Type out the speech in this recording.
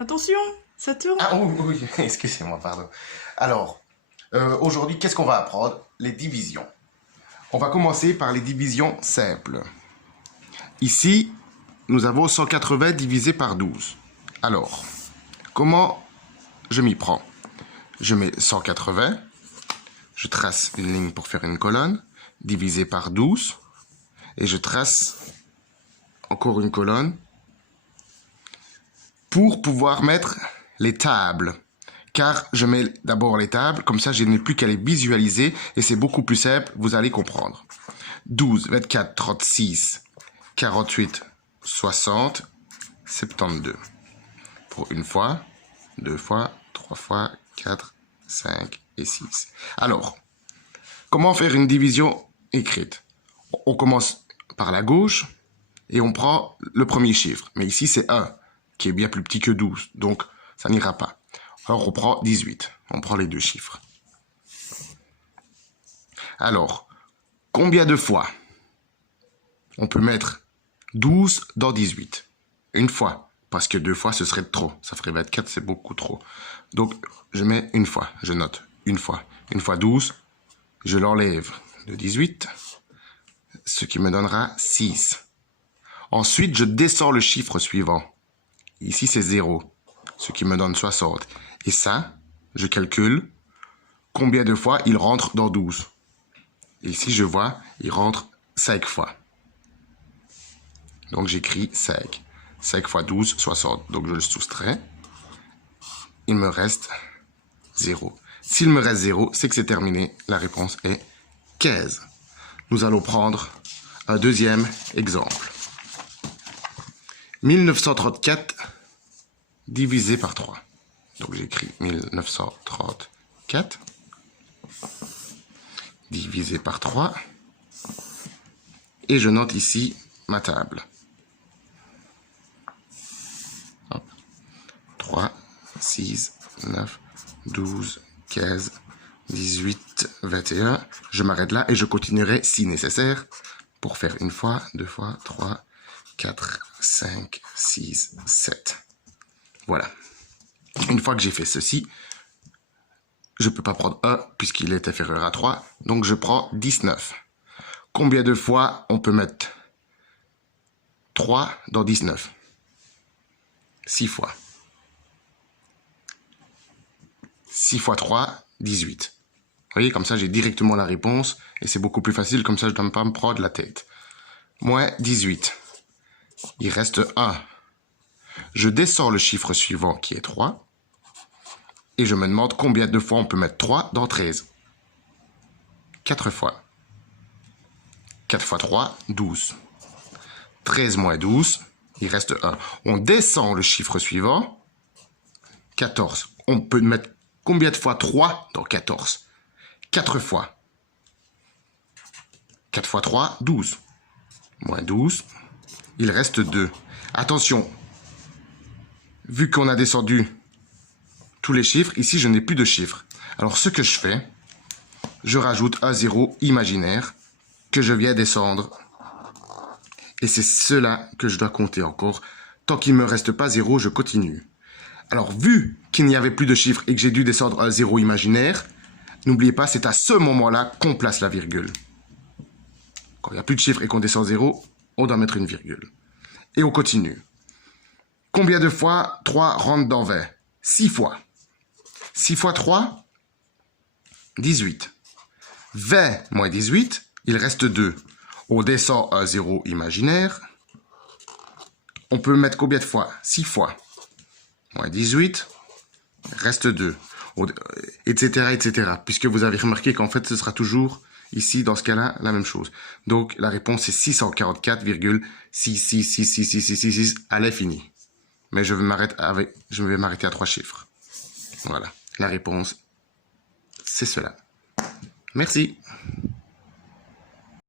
Attention, ça tourne. Ah oui, oui, excusez-moi, pardon. Alors, aujourd'hui, qu'est-ce qu'on va apprendre? Les divisions. On va commencer par les divisions simples. Ici, nous avons 180 divisé par 12. Alors, comment je m'y prends? Je mets 180, je trace une ligne pour faire une colonne, divisé par 12, et je trace encore une colonne pour pouvoir mettre les tables. Car je mets d'abord les tables, comme ça je n'ai plus qu'à les visualiser et c'est beaucoup plus simple, vous allez comprendre. 12, 24, 36, 48, 60, 72. Pour une fois, deux fois, trois fois, 4, 5 et 6. Alors, comment faire une division écrite? On commence par la gauche et on prend le premier chiffre. Mais ici c'est 1, qui est bien plus petit que 12, donc ça n'ira pas. Alors on prend 18, on prend les deux chiffres. Alors, combien de fois on peut mettre 12 dans 18? Une fois, parce que deux fois ce serait trop, ça ferait 24, c'est beaucoup trop. Donc je mets une fois, je note une fois 12, je l'enlève de 18, ce qui me donnera 6. Ensuite, je descends le chiffre suivant. Ici, c'est 0, ce qui me donne 60. Et ça, je calcule combien de fois il rentre dans 12. Et ici, je vois, il rentre 5 fois. Donc, j'écris 5. 5 fois 12, 60. Donc, je le soustrais. Il me reste 0. S'il me reste 0, c'est que c'est terminé. La réponse est 15. Nous allons prendre un deuxième exemple. 1934 divisé par 3. Donc j'écris 1934 divisé par 3. Et je note ici ma table. Hop. 3, 6, 9, 12, 15, 18, 21. Je m'arrête là et je continuerai si nécessaire pour faire une fois, deux fois, 3, 4, 5, 6, 7. Voilà. Une fois que j'ai fait ceci, je ne peux pas prendre 1 puisqu'il est inférieur à 3. Donc je prends 19. Combien de fois on peut mettre 3 dans 19? 6 fois. 6 fois 3, 18. Vous voyez, comme ça j'ai directement la réponse et c'est beaucoup plus facile, comme ça je ne dois pas me prendre la tête. Moins 18. Il reste 1. Je descends le chiffre suivant qui est 3. Et je me demande combien de fois on peut mettre 3 dans 13. 4 fois. 4 fois 3, 12. 13 moins 12, il reste 1. On descend le chiffre suivant. 14. On peut mettre combien de fois 3 dans 14? 4 fois. 4 fois 3, 12. Moins 12, il reste 2. Attention, vu qu'on a descendu tous les chiffres, ici je n'ai plus de chiffres. Alors ce que je fais, je rajoute un 0 imaginaire que je viens descendre. Et c'est cela que je dois compter encore. Tant qu'il ne me reste pas 0, je continue. Alors vu qu'il n'y avait plus de chiffres et que j'ai dû descendre un 0 imaginaire, n'oubliez pas, c'est à ce moment-là qu'on place la virgule. Quand il n'y a plus de chiffres et qu'on descend 0, on doit mettre une virgule. Et on continue. Combien de fois 3 rentre dans 20? 6 fois. 6 fois 3, 18. 20 moins 18, il reste 2. On descend un 0 imaginaire. On peut mettre combien de fois? 6 fois. Moins 18, reste 2. Etc., etc. Puisque vous avez remarqué qu'en fait, ce sera toujours, ici, dans ce cas-là, la même chose. Donc, la réponse est 644,6666666 à l'infini. Mais je vais m'arrêter à 3 chiffres. Voilà. La réponse, c'est cela. Merci.